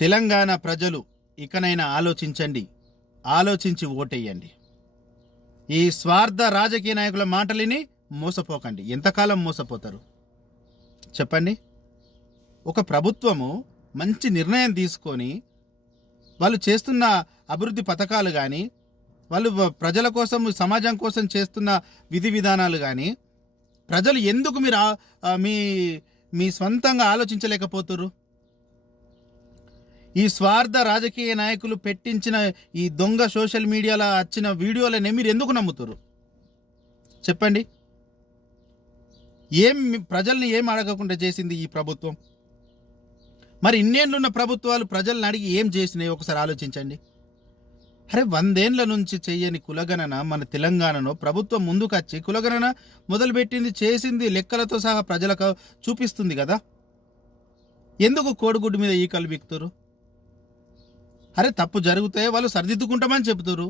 తెలంగాణ ప్రజలు ఇకనైనా ఆలోచించండి, ఆలోచించి ఓటేయండి. ఈ స్వార్థ రాజకీయ నాయకుల మాటలిని మోసపోకండి. ఎంతకాలం మోసపోతారు చెప్పండి? ఒక ప్రభుత్వము మంచి నిర్ణయం తీసుకొని వాళ్ళు చేస్తున్న అభివృద్ధి పథకాలు కానీ, వాళ్ళు ప్రజల కోసం సమాజం కోసం చేస్తున్న విధి విధానాలు కానీ ప్రజలు ఎందుకు మీరు మీ మీ స్వంతంగా ఆలోచించలేకపోతున్నారు? ఈ స్వార్థ రాజకీయ నాయకులు పెట్టించిన ఈ దొంగ సోషల్ మీడియాలో వచ్చిన వీడియోలనే మీరు ఎందుకు నమ్ముతారు చెప్పండి? ప్రజల్ని ఏం అడగకుండా చేసింది ఈ ప్రభుత్వం? మరి ఇన్నేళ్ళున్న ప్రభుత్వాలు ప్రజల్ని అడిగి ఏం చేసినాయి ఒకసారి ఆలోచించండి. అరే 100 ఏళ్ల నుంచి చెయ్యని కులగణన మన తెలంగాణలో ప్రభుత్వం ముందుకొచ్చి కులగణన మొదలుపెట్టింది, చేసింది, లెక్కలతో సహా ప్రజలకు చూపిస్తుంది కదా. ఎందుకు కోడిగుడ్డు మీద ఈకలు బిక్తురు? అరే తప్పు జరిగితే వాళ్ళు సరిదిద్దుకుంటామని చెబుతారు.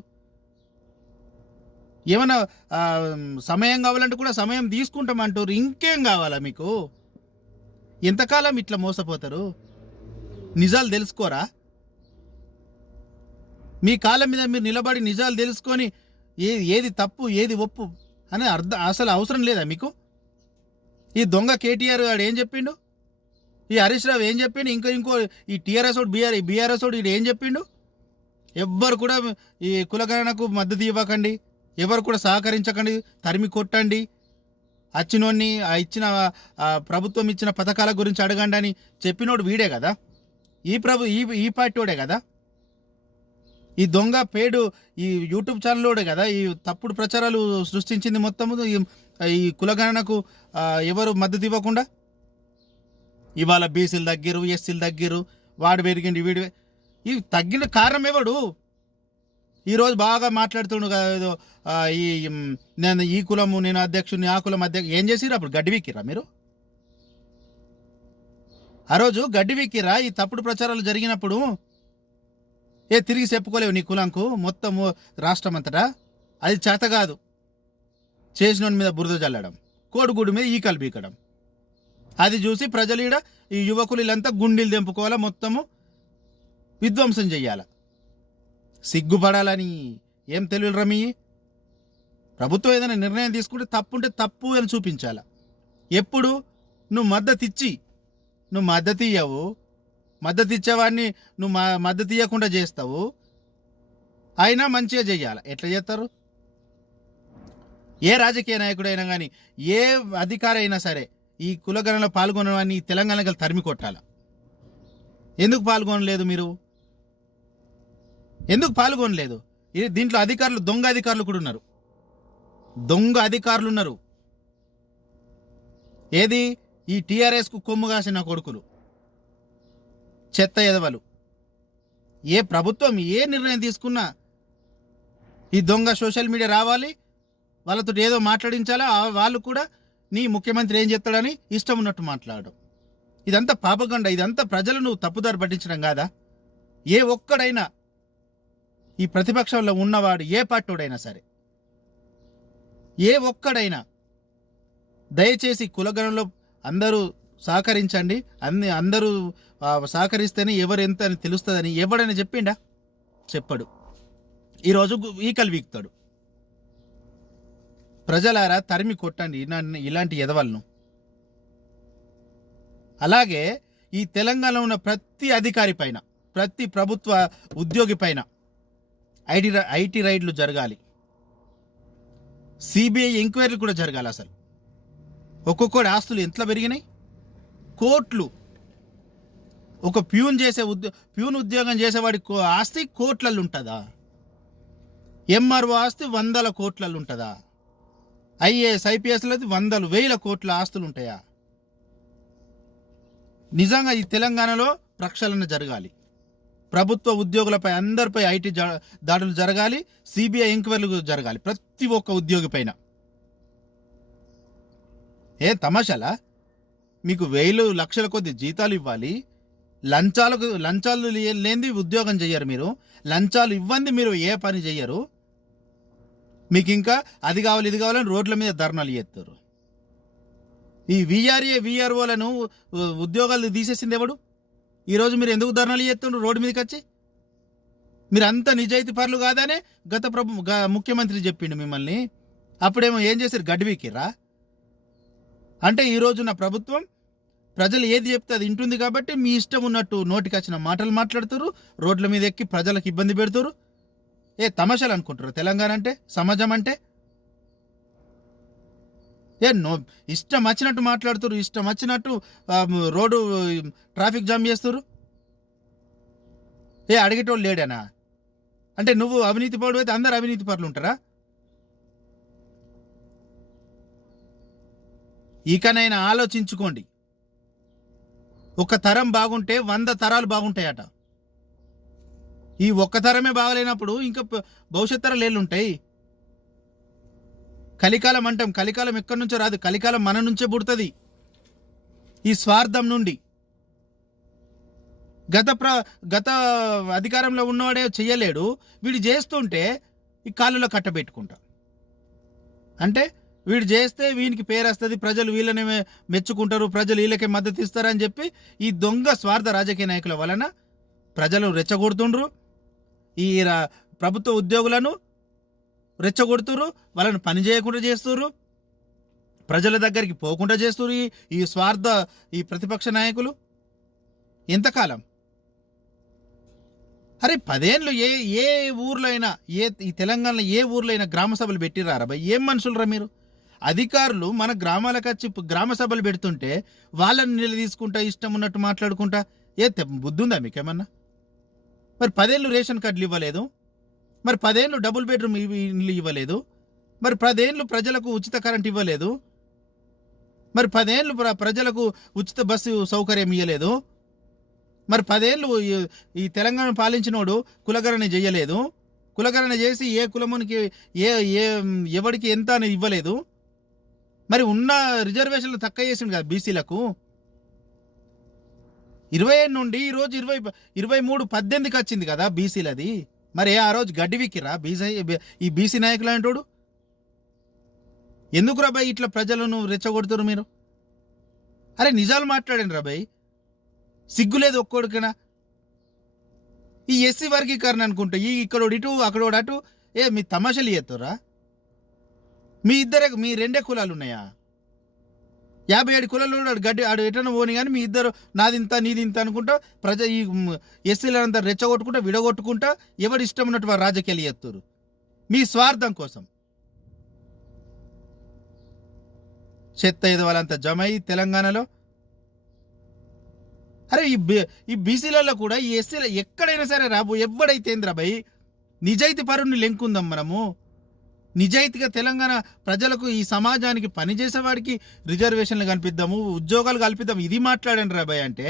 ఏమైనా సమయం కావాలంటే కూడా సమయం తీసుకుంటామంటారు. ఇంకేం కావాలా మీకు? ఎంతకాలం ఇట్లా మోసపోతారు? నిజాలు తెలుసుకోరా? మీ కాళ్ళ మీద మీరు నిలబడి నిజాలు తెలుసుకొని ఏది తప్పు ఏది ఒప్పు అని అసలు అవసరం లేదా మీకు? ఈ దొంగ కేటీఆర్ గారు ఏం చెప్పిండు? ఈ హరీష్ రావు ఏం చెప్పిండు? ఇంకో ఈ టీఆర్ఎస్ ఓడు బీఆర్ఎస్ ఓడు ఈడు ఏం చెప్పిండు? ఎవ్వరు కూడా ఈ కులగణనకు మద్దతు ఇవ్వకండి, ఎవరు కూడా సహకరించకండి, తరిమి కొట్టండి, వచ్చినోడిని ఇచ్చిన ప్రభుత్వం ఇచ్చిన పథకాల గురించి అడగండి అని చెప్పినోడు వీడే కదా, ఈ పార్టీోడే కదా, ఈ దొంగ పేడు ఈ యూట్యూబ్ ఛానల్లోడే కదా ఈ తప్పుడు ప్రచారాలు సృష్టించింది మొత్తము. ఈ కులగణనకు ఎవరు మద్దతు ఇవ్వకుండా ఇవాళ బీసీలు తగ్గిరు, ఎస్సీలు తగ్గిరు, వాడు పెరిగింది వీడు. ఈ తగ్గిన కారణం ఎవడు? ఈరోజు బాగా మాట్లాడుతుండు కదా ఏదో నేను ఈ కులము, నేను అధ్యక్షుడిని, ఆ కులం అధ్యక్షుడు. ఏం చేసిరు అప్పుడు? గడ్డి వీకిరా మీరు? ఆ రోజు గడ్డి వీకిరా? ఈ తప్పుడు ప్రచారాలు జరిగినప్పుడు తిరిగి చెప్పుకోలేవు నీ కులంకు మొత్తం రాష్ట్రం అంతటా? అది చేత కాదు. చేసిన మీద బురద చల్లడం, కోడిగుడ్డు మీద ఈకలు బీకడం, అది చూసి ప్రజలు ఈడ ఈ యువకులు వీళ్ళంతా గుండీలు తెంపుకోవాలా, మొత్తము విధ్వంసం చెయ్యాల. సిగ్గుపడాలని ఏం తెలియదు రమి. ప్రభుత్వం ఏదైనా నిర్ణయం తీసుకుంటే తప్పుంటే తప్పు అని చూపించాల. ఎప్పుడు నువ్వు మద్దతు ఇవ్వవు, మద్దతు ఇచ్చేవాడిని నువ్వు మద్దతు ఇవ్వకుండా చేస్తావు, అయినా మంచిగా చెయ్యాలి. ఎట్లా చేస్తారు? ఏ రాజకీయ నాయకుడైనా కానీ, ఏ అధికారి అయినా సరే ఈ కులగణనలో పాల్గొనవాన్ని తెలంగాణకి తరిమి కొట్టాల. ఎందుకు పాల్గొనలేదు మీరు? ఎందుకు పాల్గొనలేదు? దీంట్లో అధికారులు, దొంగ అధికారులు కూడా ఉన్నారు. దొంగ అధికారులు ఉన్నారు. ఏది? ఈ టీఆర్ఎస్కు కొమ్ము కాసిన కొడుకులు, చెత్త ఎదవలు. ఏ ప్రభుత్వం ఏ నిర్ణయం తీసుకున్నా ఈ దొంగ సోషల్ మీడియా రావాలి, వాళ్ళతో ఏదో మాట్లాడించాలా, వాళ్ళు కూడా నీ ముఖ్యమంత్రి ఏం చెప్తాడని ఇష్టం ఉన్నట్టు మాట్లాడడం. ఇదంతా పాపగండ, ఇదంతా ప్రజలను తప్పుదారి పట్టించడం కాదా? ఏ ఒక్కడైనా ఈ ప్రతిపక్షంలో ఉన్నవాడు, ఏ పార్టీడైనా సరే, ఏ ఒక్కడైనా దయచేసి కులగణంలో అందరూ సహకరించండి, అందరూ సహకరిస్తేనే ఎవరు ఎంత అని తెలుస్తుందని ఎవడైనా చెప్పిండా? చెప్పడు. ఈరోజు ఈకలు వీక్తాడు. ప్రజలారా తరిమి కొట్టండి ఇలాంటి ఎదవలను. అలాగే ఈ తెలంగాణలో ఉన్న ప్రతి అధికారి పైన, ప్రతి ప్రభుత్వ ఉద్యోగి పైన ఐటీ రైడ్లు జరగాలి, సిబిఐ ఎంక్వైరీలు కూడా జరగాలి. అసలు ఒక్కొక్కటి ఆస్తులు ఎంత పెరిగినాయి? కోట్లు. ఒక ప్యూన్ ఉద్యోగం చేసేవాడి ఆస్తి కోట్లలో ఉంటుందా? ఎంఆర్ఓ ఆస్తి 100 కోట్లలో ఉంటుందా? ఐఏఎస్ ఐపీఎస్లో 100,000 కోట్ల ఆస్తులు ఉంటాయా? నిజంగా ఈ తెలంగాణలో ప్రక్షాళన జరగాలి. ప్రభుత్వ ఉద్యోగులపై అందరిపై ఐటీ దాడులు జరగాలి, సిబిఐ ఎంక్వైరీలు జరగాలి ప్రతి ఒక్క ఉద్యోగి పైన. ఏ తమాషాలా? మీకు 1,000 లక్షల కొద్ది జీతాలు ఇవ్వాలి, లంచాలు లేనిది ఉద్యోగం చెయ్యరు మీరు, లంచాలు ఇవ్వండి మీరు ఏ పని చెయ్యరు. మీకు ఇంకా అది కావాలి ఇది కావాలని రోడ్ల మీద ధర్నాలు చేస్తారు. ఈ విఆర్ఓలను ఉద్యోగాలు తీసేసింది ఎవడు? ఈరోజు మీరు ఎందుకు ధర్నాలు చేస్తుండ్రు రోడ్డు మీదకి వచ్చి? మీరు అంత నిజాయితీ పరులు కాదనే గత ముఖ్యమంత్రి చెప్పిండు మిమ్మల్ని. అప్పుడేమో ఏం చేశారు, గడ్డివీకిరా? అంటే ఈరోజు నా ప్రభుత్వం ప్రజలు ఏది చెప్తే అది వింటుంది కాబట్టి మీ ఇష్టం ఉన్నట్టు నోటికి వచ్చిన మాటలు మాట్లాడుతారు, రోడ్ల మీద ఎక్కి ప్రజలకు ఇబ్బంది పెడుతారు. తమాషాలు అనుకుంటారు తెలంగాణ అంటే, సమాజం అంటే? ఇష్టం వచ్చినట్టు మాట్లాడుతారు, ఇష్టం వచ్చినట్టు రోడ్డు ట్రాఫిక్ జామ్ చేస్తారు. అడిగేటోళ్ళు లేడనా? అంటే నువ్వు అవినీతి పరుడు అయితే అందరు అవినీతి పరులు ఉంటారా? ఇకనైనా ఆలోచించుకోండి. ఒక తరం బాగుంటే 100 తరాలు బాగుంటాయట. ఈ ఒక్క తరమే బాగలేనప్పుడు ఇంకా భవిష్యత్ తరాలు ఏళ్ళుంటాయి. కలికాలం అంటాం, కలికాలం ఎక్కడి నుంచో రాదు, కలికాలం మన నుంచే పుడుతుంది. ఈ స్వార్థం నుండి. గత అధికారంలో ఉన్నవాడే చెయ్యలేడు, వీడు చేస్తుంటే ఈ కాళ్ళలో కట్టబెట్టుకుంటా. అంటే వీడు చేస్తే వీనికి పేరు వస్తుంది, ప్రజలు వీళ్ళని మెచ్చుకుంటారు, ప్రజలు వీళ్ళకే మద్దతు ఇస్తారని చెప్పి ఈ దొంగ స్వార్థ రాజకీయ నాయకుల వలన ప్రజలు రెచ్చగొడుతుండ్రు. ఈ ప్రభుత్వ ఉద్యోగులను రెచ్చగొడుతురు, వాళ్ళని పని చేయకుండా చేస్తున్నారు, ప్రజల దగ్గరికి పోకుండా చేస్తున్నారు ఈ స్వార్థ ఈ ప్రతిపక్ష నాయకులు. ఎంతకాలం? అరే 10 ఏళ్ళు ఏ ఊర్లో అయినా, ఈ తెలంగాణలో ఏ ఊర్లో అయినా గ్రామ సభలు పెట్టిరారా భయ్? ఏం మనుషులరా మీరు? అధికారులు మన గ్రామాలకు వచ్చి గ్రామ సభలు పెడుతుంటే వాళ్ళని నిలదీసుకుంటా, ఇష్టం ఉన్నట్టు మాట్లాడుకుంటా. బుద్ధి ఉందా మీకేమన్నా? మరి 10 ఏళ్ళు రేషన్ కార్డులు ఇవ్వలేదు, మరి 10 ఏళ్ళు డబుల్ బెడ్రూమ్ ఇల్లు ఇవ్వలేదు, మరి 10 ఏళ్ళు ప్రజలకు ఉచిత కరెంట్ ఇవ్వలేదు, మరి 10 ఏళ్ళు ప్రజలకు ఉచిత బస్సు సౌకర్యం ఇవ్వలేదు, మరి 10 ఏళ్ళు ఈ తెలంగాణ పాలించినోడు కులగణన చేయలేదు, కులగణన చేసి ఏ కులమునికి ఎవరికి ఎంత అని ఇవ్వలేదు, మరి ఉన్న రిజర్వేషన్లు తక్కువ చేసిండు కదా బీసీలకు. 27 నుండి ఈరోజు 23-18కి వచ్చింది కదా బీసీలది. మరి ఆ రోజు గడ్డి విక్కిరా ఈ బీసీ నాయకులు అంటాడు? ఎందుకు రాబాయ్ ఇట్లా ప్రజలను రెచ్చగొడుతున్నారు మీరు? అరే నిజాలు మాట్లాడండి రాబాయ్, సిగ్గులేదు ఒక్కోడికైనా. ఈ ఎస్సీ వర్గీకరణ అనుకుంటా, ఇక్కడోడు ఇటు అక్కడోడు అటు. మీ తమాషాలు చేస్తారా? మీ రెండే కులాలు ఉన్నాయా? 57 కులాలు గడ్డి ఆడు ఎటన్నా పోని కానీ మీ ఇద్దరు నాదింత నీదింత అనుకుంటా ఈ ఎస్సీలంతా రెచ్చగొట్టుకుంటా, విడగొట్టుకుంటా, ఎవడు ఇష్టం ఉన్నట్టు వారు రాజకీయాలు చేస్తారు మీ స్వార్థం కోసం. చెత్త ఏదో వాళ్ళంతా జమై తెలంగాణలో. అరే ఈ బీసీలలో కూడా ఈ ఎస్సీలో ఎక్కడైనా సరే రాబో ఎవడైతే రాబాయి నిజాయితీ పరుణ్ణి లెంకుందాం మనము. నిజాయితీగా తెలంగాణ ప్రజలకు ఈ సమాజానికి పనిచేసేవాడికి రిజర్వేషన్లు కల్పిద్దాము, ఉద్యోగాలు కల్పిద్దాం, ఇది మాట్లాడండి రాబాయ్ అంటే